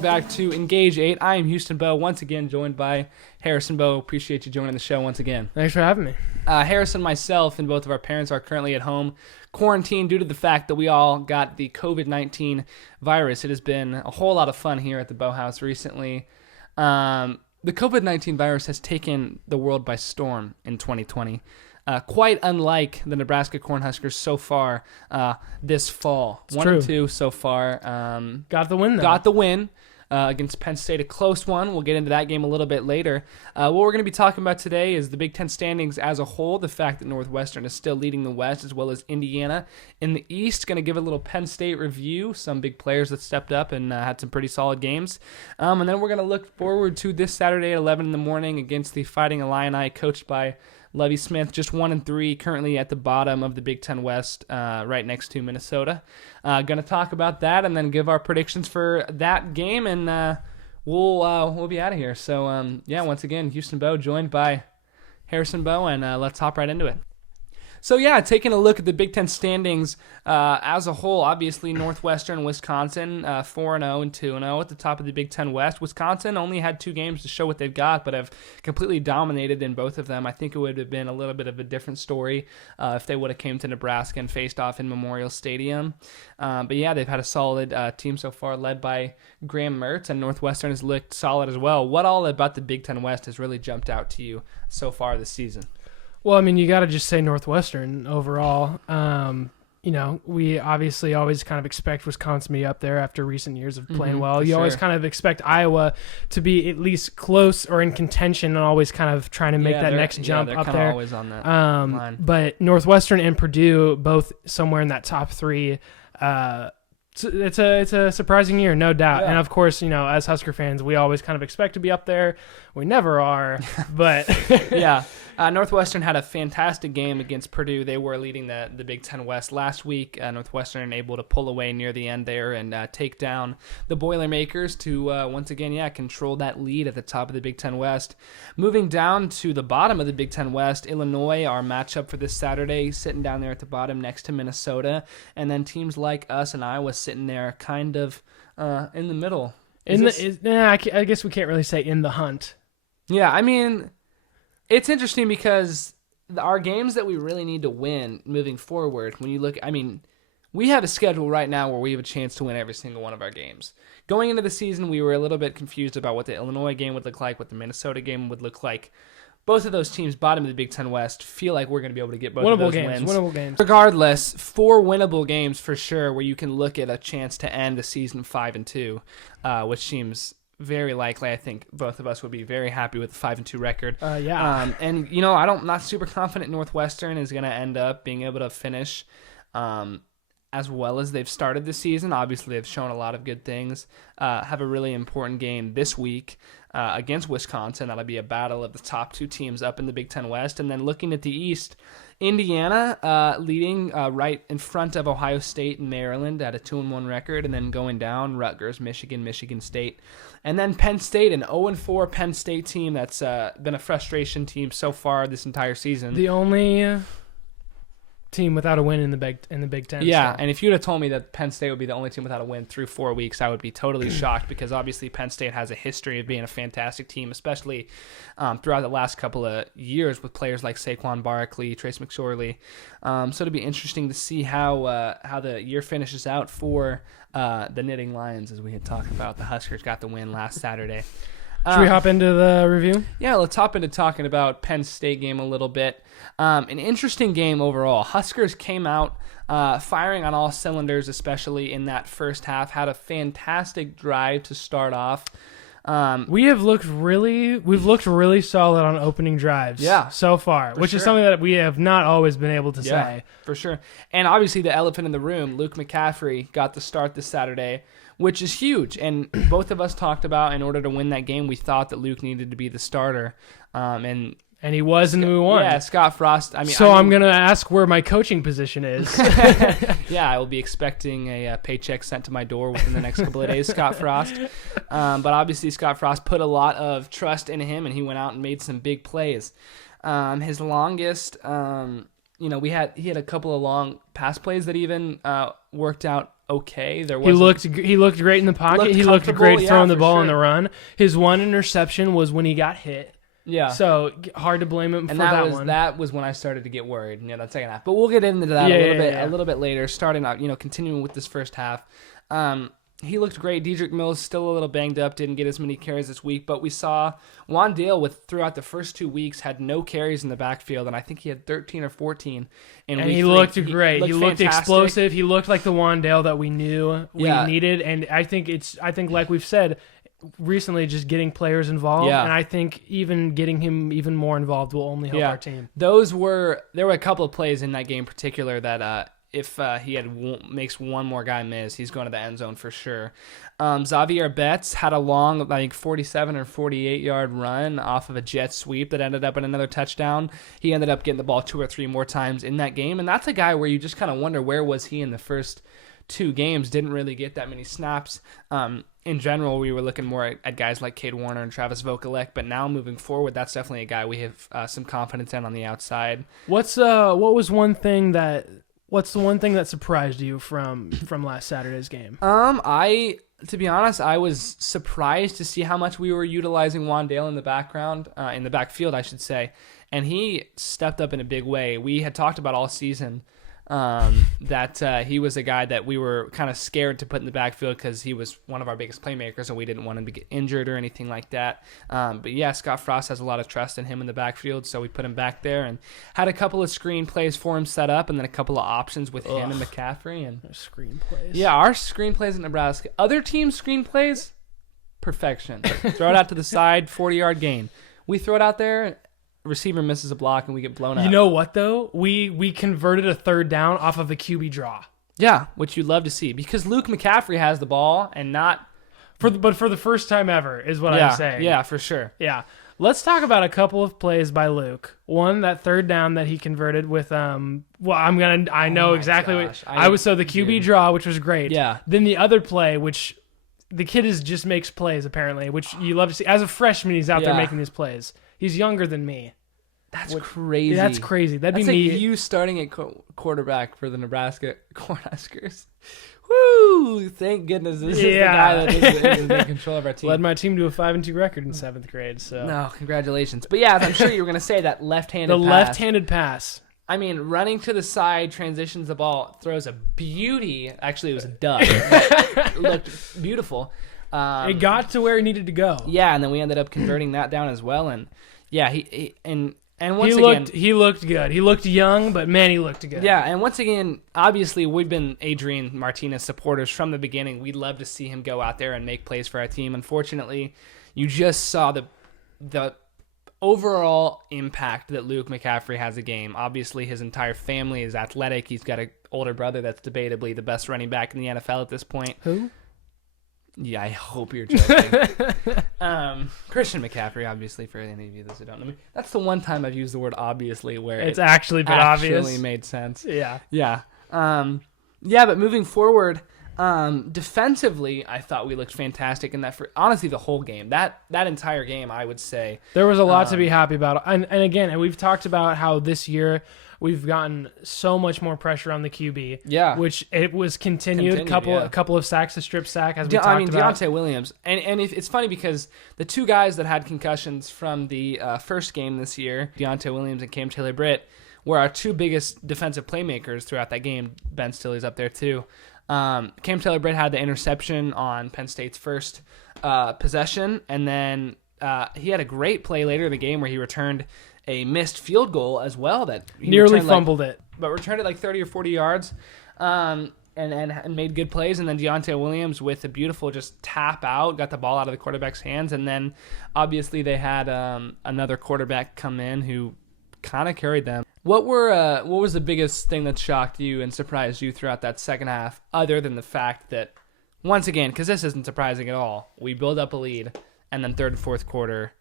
Back to Engage 8. I am Houston Bowe, once again joined by Harrison Bowe. Appreciate you joining the show once again. Thanks for having me. Harrison, myself, and both of our parents are currently at home quarantined due to the fact that we all got the COVID-19 virus. It has been a whole lot of fun here at the Bowe House recently. The COVID-19 virus has taken the world by storm in 2020. Quite unlike the Nebraska Cornhuskers so far this fall. It's 1-2 so far. Got the win, though. Got the win against Penn State, a close one. We'll get into that game a little bit later. What we're going to be talking about today is the Big Ten standings as a whole, the fact that Northwestern is still leading the West, as well as Indiana in the East. Going to give a little Penn State review, some big players that stepped up and had some pretty solid games. And then we're going to look forward to this Saturday at 11 in the morning against the Fighting Illini, coached by Lovie Smith, just 1-3, currently at the bottom of the Big Ten West, right next to Minnesota. Going to talk about that and then give our predictions for that game, and we'll be out of here. So, once again, Houston Bowe joined by Harrison Bowe, and let's hop right into it. So, taking a look at the Big Ten standings as a whole, obviously Northwestern, Wisconsin, 4-0 and 2-0 at the top of the Big Ten West. Wisconsin only had 2 games to show what they've got, but have completely dominated in both of them. I think it would have been a little bit of a different story if they would have came to Nebraska and faced off in Memorial Stadium. But they've had a solid team so far, led by Graham Mertz, and Northwestern has looked solid as well. What all about the Big Ten West has really jumped out to you so far this season? Well, I mean, you got to just say Northwestern overall. We obviously always kind of expect Wisconsin to be up there after recent years of playing well. You always kind of expect Iowa to be at least close or in contention and always kind of trying to make that next jump up there. Always on that line. But Northwestern and Purdue both somewhere in that top 3. It's a surprising year, no doubt. Yeah. And of course, as Husker fans, we always kind of expect to be up there. We never are, but Northwestern had a fantastic game against Purdue. They were leading the Big Ten West last week. Northwestern able to pull away near the end there and take down the Boilermakers to once again, control that lead at the top of the Big Ten West. Moving down to the bottom of the Big Ten West, Illinois, our matchup for this Saturday, sitting down there at the bottom next to Minnesota, and then teams like us and Iowa sitting there kind of in the middle. I guess we can't really say in the hunt. Yeah, I mean, it's interesting because our games that we really need to win moving forward, when you look, I mean, we have a schedule right now where we have a chance to win every single one of our games. Going into the season, we were a little bit confused about what the Illinois game would look like, what the Minnesota game would look like. Both of those teams, bottom of the Big Ten West, feel like we're going to be able to get both of those wins. Winnable games. Regardless, 4 winnable games for sure, where you can look at a chance to end the season 5-2, which seems very likely. I think both of us would be very happy with the 5-2 record. And I'm not super confident Northwestern is going to end up being able to finish as well as they've started the season. Obviously, they've shown a lot of good things. Have a really important game this week against Wisconsin. That'll be a battle of the top 2 teams up in the Big Ten West. And then looking at the East, Indiana leading right in front of Ohio State and Maryland at a 2-1 record, and then going down, Rutgers, Michigan State. And then Penn State, an 0-4 Penn State team that's been a frustration team so far this entire season. The only team without a win in the Big Ten. Yeah, and if you'd have told me that Penn State would be the only team without a win through 4 weeks, I would be totally shocked, because obviously Penn State has a history of being a fantastic team, especially throughout the last couple of years with players like Saquon Barkley, Trace McSorley. So it'll be interesting to see how the year finishes out for the Knitting Lions, as we had talked about. The Huskers got the win last Saturday. Should we hop into the review? Yeah, let's hop into talking about Penn State game a little bit. An interesting game overall. Huskers came out firing on all cylinders, especially in that first half. Had a fantastic drive to start off. We've looked really solid on opening drives so far, which is something that we have not always been able to say. For sure. And obviously the elephant in the room, Luke McCaffrey got the start this Saturday, which is huge. And both of us talked about in order to win that game, we thought that Luke needed to be the starter. And he was, and we won. Yeah, Scott Frost. I'm going to ask where my coaching position is. Yeah, I will be expecting a paycheck sent to my door within the next couple of days, Scott Frost. But obviously, Scott Frost put a lot of trust in him, and he went out and made some big plays. His longest, he had a couple of long pass plays that even worked out okay. He looked great in the pocket. He looked great throwing the ball on the run. His one interception was when he got hit. Yeah. So hard to blame him for that one. That was when I started to get worried. That second half. But we'll get into that a little bit later. Starting out, continuing with this first half. He looked great. Dedrick Mills still a little banged up, didn't get as many carries this week, but we saw Wandale throughout the first 2 weeks had no carries in the backfield, and I think he had 13 or 14 in week 3. He looked great. He looked explosive. He looked like the Wandale that we knew we needed, and I think like we've said recently, just getting players involved, and I think even getting him even more involved will only help our team. There were a couple of plays in that game in particular that if he makes one more guy miss, he's going to the end zone for sure. Xavier Betts had a long, I think 47 or 48 yard run off of a jet sweep that ended up in another touchdown. He ended up getting the ball 2 or 3 more times in that game, and that's a guy where you just kind of wonder where was he in the first 2 games. Didn't really get that many snaps. In general, we were looking more at guys like Cade Warner and Travis Vokalek, but now moving forward, that's definitely a guy we have some confidence in on the outside. What's the one thing that surprised you from last Saturday's game? To be honest, I was surprised to see how much we were utilizing Wandale in the backfield, I should say, and he stepped up in a big way. We had talked about all season that he was a guy that we were kind of scared to put in the backfield because he was one of our biggest playmakers and we didn't want him to get injured or anything like that. But yeah, Scott Frost has a lot of trust in him in the backfield, so we put him back there and had a couple of screen plays for him set up and then a couple of options with him and McCaffrey. And screen plays. Yeah, our screen plays in Nebraska. Other teams' screen plays, perfection. Throw it out to the side, 40-yard gain. We throw it out there, receiver misses a block and we get blown up. You know what though? We converted a third down off of a QB draw. Yeah, which you'd love to see because Luke McCaffrey has the ball and not for the first time ever is what I'm saying. Yeah, for sure. Yeah. Let's talk about a couple of plays by Luke. One, that third down that he converted with the QB draw, which was great. Yeah. Then the other play, which the kid just makes plays apparently, which you love to see. As a freshman, he's out there making these plays. He's younger than me. That's crazy. That's crazy. That'd be me. Like you starting at quarterback for the Nebraska Cornhuskers. Woo! Thank goodness this is the guy that is in control of our team. Led my team to a 5-2 record in 7th grade. So no, congratulations. But yeah, I'm sure you were going to say that left-handed pass. I mean, running to the side, transitions the ball, throws a beauty. Actually, it was a dud. It looked beautiful. It got to where it needed to go. Yeah, and then we ended up converting that down as well. And yeah, he looked good. He looked young, but man, he looked good. Yeah, and once again, obviously, we've been Adrian Martinez supporters from the beginning. We'd love to see him go out there and make plays for our team. Unfortunately, you just saw the overall impact that Luke McCaffrey has a game. Obviously, his entire family is athletic. He's got an older brother that's debatably the best running back in the NFL at this point. Who? Yeah, I hope you're joking. Christian McCaffrey, obviously, for any of you that don't know me. That's the one time I've used the word obviously where it's actually been obvious. Actually made sense. Yeah. Yeah. But moving forward, defensively, I thought we looked fantastic in that for honestly the whole game. That entire game, I would say. There was a lot to be happy about. And again, we've talked about how this year we've gotten so much more pressure on the QB. Yeah. Which it was continued. A couple of sacks, a strip sack, as we talked about. Deontay Williams. And it's funny because the two guys that had concussions from the first game this year, Deontay Williams and Cam Taylor-Britt, were our two biggest defensive playmakers throughout that game. Ben Stilley's up there too. Cam Taylor-Britt had the interception on Penn State's first possession, and then he had a great play later in the game where he returned a missed field goal as well that he nearly fumbled it, but returned it like 30 or 40 yards. and made good plays. And then Deontay Williams with a beautiful just tap out, got the ball out of the quarterback's hands. And then obviously they had another quarterback come in who kind of carried them. What was the biggest thing that shocked you and surprised you throughout that second half, other than the fact that, once again, because this isn't surprising at all, we build up a lead, and then third and fourth quarter,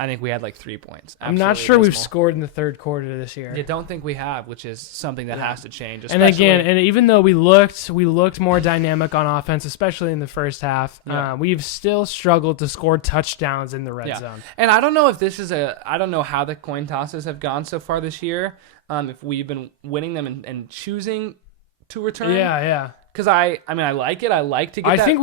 I think we had like 3 points. I'm not sure we've scored in the third quarter this year. You don't think we have, which is something that has to change. And again, and even though we looked more dynamic on offense, especially in the first half, we've still struggled to score touchdowns in the red zone. And I don't know if this is I don't know how the coin tosses have gone so far this year. If we've been winning them and choosing to return. Yeah. Because I like it. I like to get. Have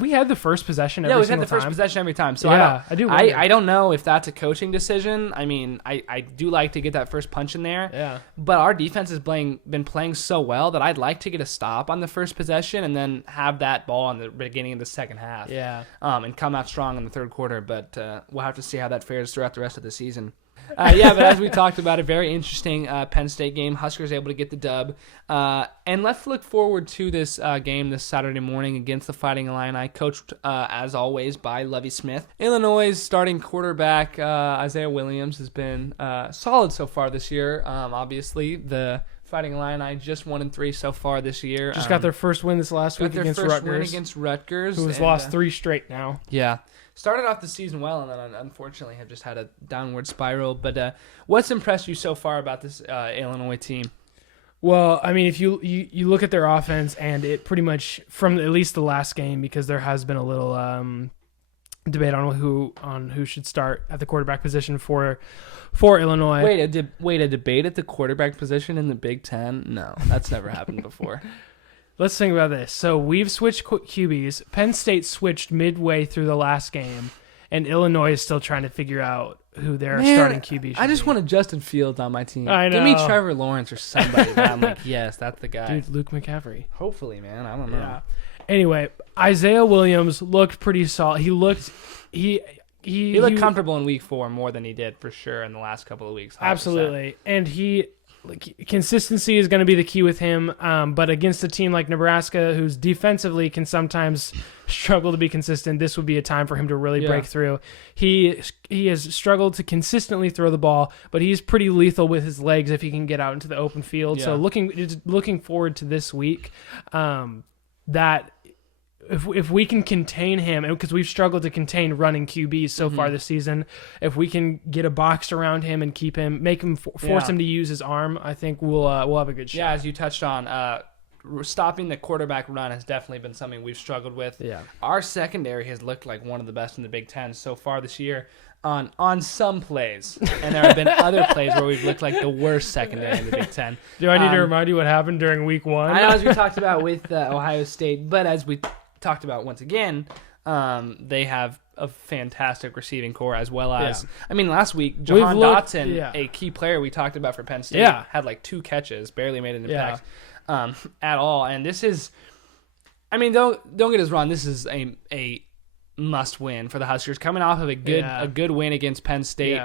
we had the first possession every single time? Yeah, we've had the first possession every time. So I don't know if that's a coaching decision. I mean, I do like to get that first punch in there. Yeah. But our defense has been playing so well that I'd like to get a stop on the first possession and then have that ball in the beginning of the second half. Yeah. And come out strong in the third quarter. But we'll have to see how that fares throughout the rest of the season. But as we talked about, a very interesting Penn State game. Huskers able to get the dub. And let's look forward to this game this Saturday morning against the Fighting Illini, coached, as always, by Lovie Smith. Illinois' starting quarterback, Isaiah Williams, has been solid so far this year. Obviously, the Fighting Illini just 1-3 so far this year. Just got their first win this last week against Rutgers. Who has lost 3 straight now. Yeah. Started off the season well, and then unfortunately have just had a downward spiral. But what's impressed you so far about this Illinois team? Well, I mean, if you look at their offense, and it pretty much, from at least the last game, because there has been a little debate on who should start at the quarterback position for Illinois. Wait, a debate at the quarterback position in the Big Ten? No, that's never happened before. Let's think about this. So we've switched QBs. Penn State switched midway through the last game, and Illinois is still trying to figure out who their starting QB should I just be. wanted Justin Fields on my team. I know. Give me Trevor Lawrence or somebody. That I'm like, yes, that's the guy. Dude, Luke McCaffrey. Hopefully, man. I don't know. Yeah. Anyway, Isaiah Williams looked pretty solid. He looked comfortable in week 4 more than he did for sure in the last couple of weeks. 100%. Absolutely. And consistency is going to be the key with him, but against a team like Nebraska, who's defensively can sometimes struggle to be consistent, this would be a time for him to really break through. He has struggled to consistently throw the ball, but he's pretty lethal with his legs if he can get out into the open field. So looking forward to this week, that if we can contain him, because we've struggled to contain running QBs so far this season, if we can get a box around him and keep him, force him to use his arm, I think we'll have a good shot. Yeah, as you touched on, stopping the quarterback run has definitely been something we've struggled with. Yeah. Our secondary has looked like one of the best in the Big Ten so far this year on some plays, and there have been other plays where we've looked like the worst secondary in the Big Ten. Do I need to remind you what happened during week 1? I know, as we talked about with Ohio State, but as we talked about once again, they have a fantastic receiving core, as well as last week Jahan Dotson, a key player we talked about for Penn State, had like 2 catches, barely made an impact at all. And this is, don't get us wrong, this is a must win for the Huskers, coming off of a good win against Penn State.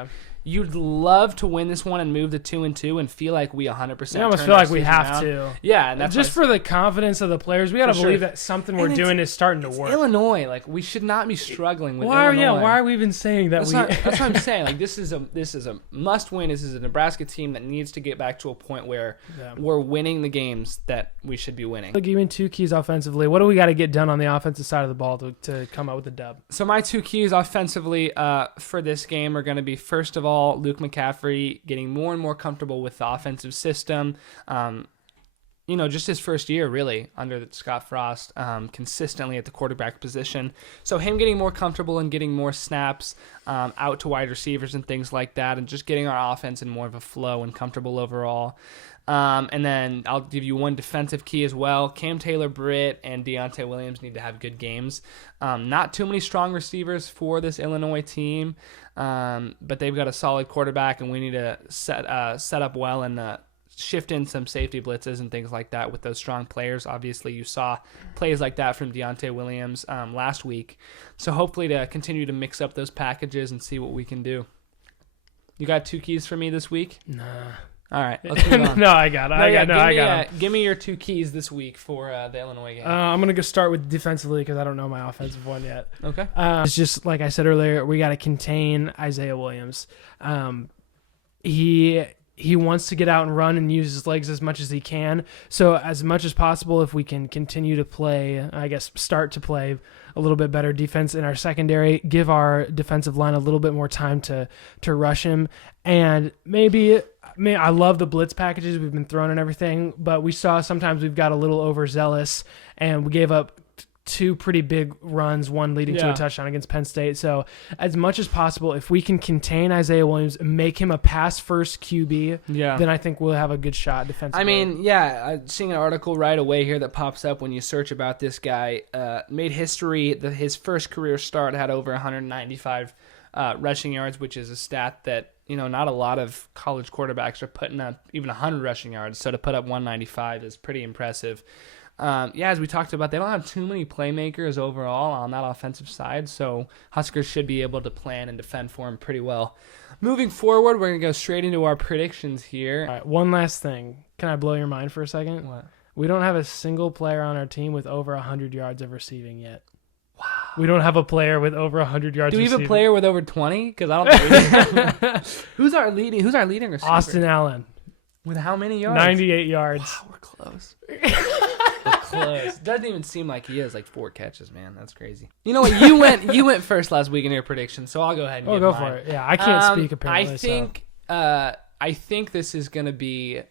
You'd love to win this one and move to 2-2 and feel like we 100%. I almost feel like we have to. Yeah, and that's just for the confidence of the players. We got to believe that something we're doing is starting to work. Illinois, like, we should not be struggling with Illinois. Why are we even saying that? That's what I'm saying. Like, this is a must win. This is a Nebraska team that needs to get back to a point where we're winning the games that we should be winning. Give me 2 keys offensively. What do we got to get done on the offensive side of the ball to come out with a dub? So my 2 keys offensively for this game are going to be, first of all, Luke McCaffrey getting more and more comfortable with the offensive system. Just his first year really under Scott Frost, consistently at the quarterback position. So him getting more comfortable and getting more snaps out to wide receivers and things like that, and just getting our offense in more of a flow and comfortable overall. And then I'll give you one defensive key as well. Cam Taylor-Britt and Deontay Williams need to have good games. Not too many strong receivers for this Illinois team, but they've got a solid quarterback, and we need to set up well and shift in some safety blitzes and things like that with those strong players. Obviously, you saw plays like that from Deontay Williams last week. So hopefully to continue to mix up those packages and see what we can do. You got 2 keys for me this week? Nah. All right, let's move on. No, I got it. Give me your 2 keys this week for the Illinois game. I'm going to go start with defensively because I don't know my offensive one yet. Okay. It's just like I said earlier, we got to contain Isaiah Williams. He wants to get out and run and use his legs as much as he can. So as much as possible, if we can continue to play, start to play a little bit better defense in our secondary, give our defensive line a little bit more time to rush him. And I love the blitz packages we've been throwing and everything, but we saw sometimes we've got a little overzealous and we gave up 2 pretty big runs, one leading to a touchdown against Penn State. So as much as possible, if we can contain Isaiah Williams and make him a pass-first QB, then I think we'll have a good shot defensively. I mean, I'm seeing an article right away here that pops up when you search about this guy. Made history. His first career start had over 195 rushing yards, which is a stat that not a lot of college quarterbacks are putting up even 100 rushing yards. So to put up 195 is pretty impressive. As we talked about, they don't have too many playmakers overall on that offensive side, so Huskers should be able to plan and defend for him pretty well. Moving forward, we're going to go straight into our predictions here. All right, one last thing. Can I blow your mind for a second? What? We don't have a single player on our team with over 100 yards of receiving yet. Wow. We don't have a player with over 100 yards receiving. Do we have a player with over 20? Because I don't think Who's our leading receiver? Austin Allen. With how many yards? 98 yards. Wow, we're close. Close. Doesn't even seem like he has 4 catches, man. That's crazy. You know what? You went first last week in your predictions, so I'll go ahead and give go mine. for it. Yeah, I can't speak apparently. I think this is going to be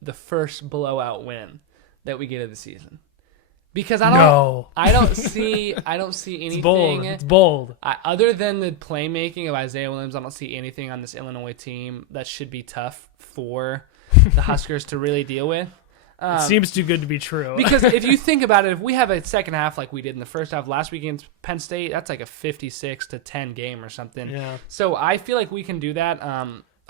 the first blowout win that we get of the season. Because I don't see anything. It's bold. Other than the playmaking of Isaiah Williams, I don't see anything on this Illinois team that should be tough for the Huskers to really deal with. It seems too good to be true. Because if you think about it, if we have a second half like we did in the first half last week against Penn State, that's like a 56-10 game or something. Yeah. So I feel like we can do that.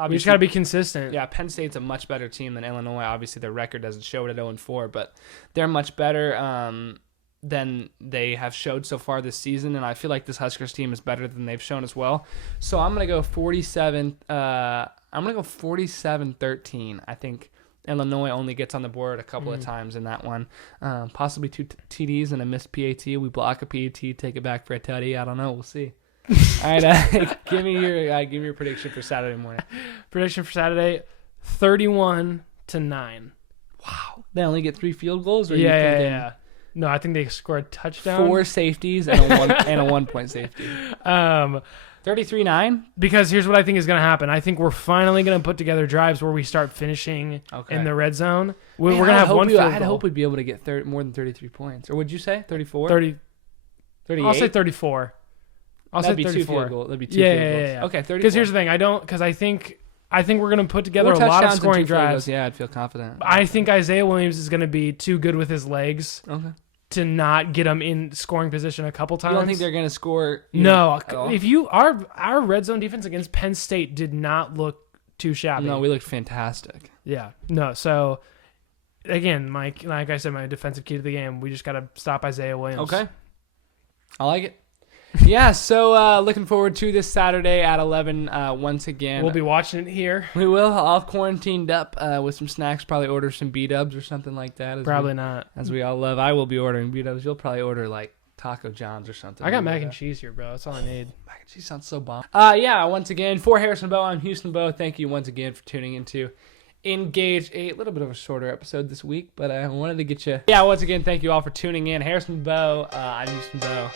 We just got to be consistent. Yeah, Penn State's a much better team than Illinois. Obviously, their record doesn't show it at 0-4, but they're much better than they have showed so far this season, and I feel like this Huskers team is better than they've shown as well. So I'm gonna go 47. I'm gonna go 47-13. I think Illinois only gets on the board a couple of times in that one. Possibly 2 TDs and a missed PAT. We block a PAT, take it back for a tutty. I don't know. We'll see. All right, give me your prediction for Saturday morning. Prediction for Saturday, 31-9. Wow. They only get 3 field goals? Or Yeah. No, I think they scored a touchdown. 4 safeties and a 1-point safety. 33-9? Because here's what I think is going to happen. I think we're finally going to put together drives where we start finishing in the red zone. We're going to have one field goal. I'd hope we'd be able to get more than 33 points. Or would you say 34? 38? I'll say 34. That'd be 2 field goals. That'd be 2 field goals. Yeah. Okay, 34. Because here's the thing. I think we're going to put together a lot of scoring drives. Yeah, I'd feel confident. I think Isaiah Williams is going to be too good with his legs. Okay. To not get them in scoring position a couple times. You don't think they're going to score? No. If our red zone defense against Penn State did not look too shabby. No, we looked fantastic. Yeah. No. So again, like I said, my defensive key to the game, we just got to stop Isaiah Williams. Okay. I like it. Yeah, so looking forward to this Saturday at 11 once again. We'll be watching it here. We will. All quarantined up with some snacks, probably order some B-dubs or something like that. Probably not. As we all love. I will be ordering B-dubs. You'll probably order like Taco John's or something. I got mac and cheese here, bro. That's all I need. Mac and cheese sounds so bomb. Once again, for Harrison Bowe, I'm Houston Bowe. Thank you once again for tuning into Engage, a little bit of a shorter episode this week, but I wanted to get you. Yeah, once again, thank you all for tuning in. Harrison Bowe, I'm Houston Bowe.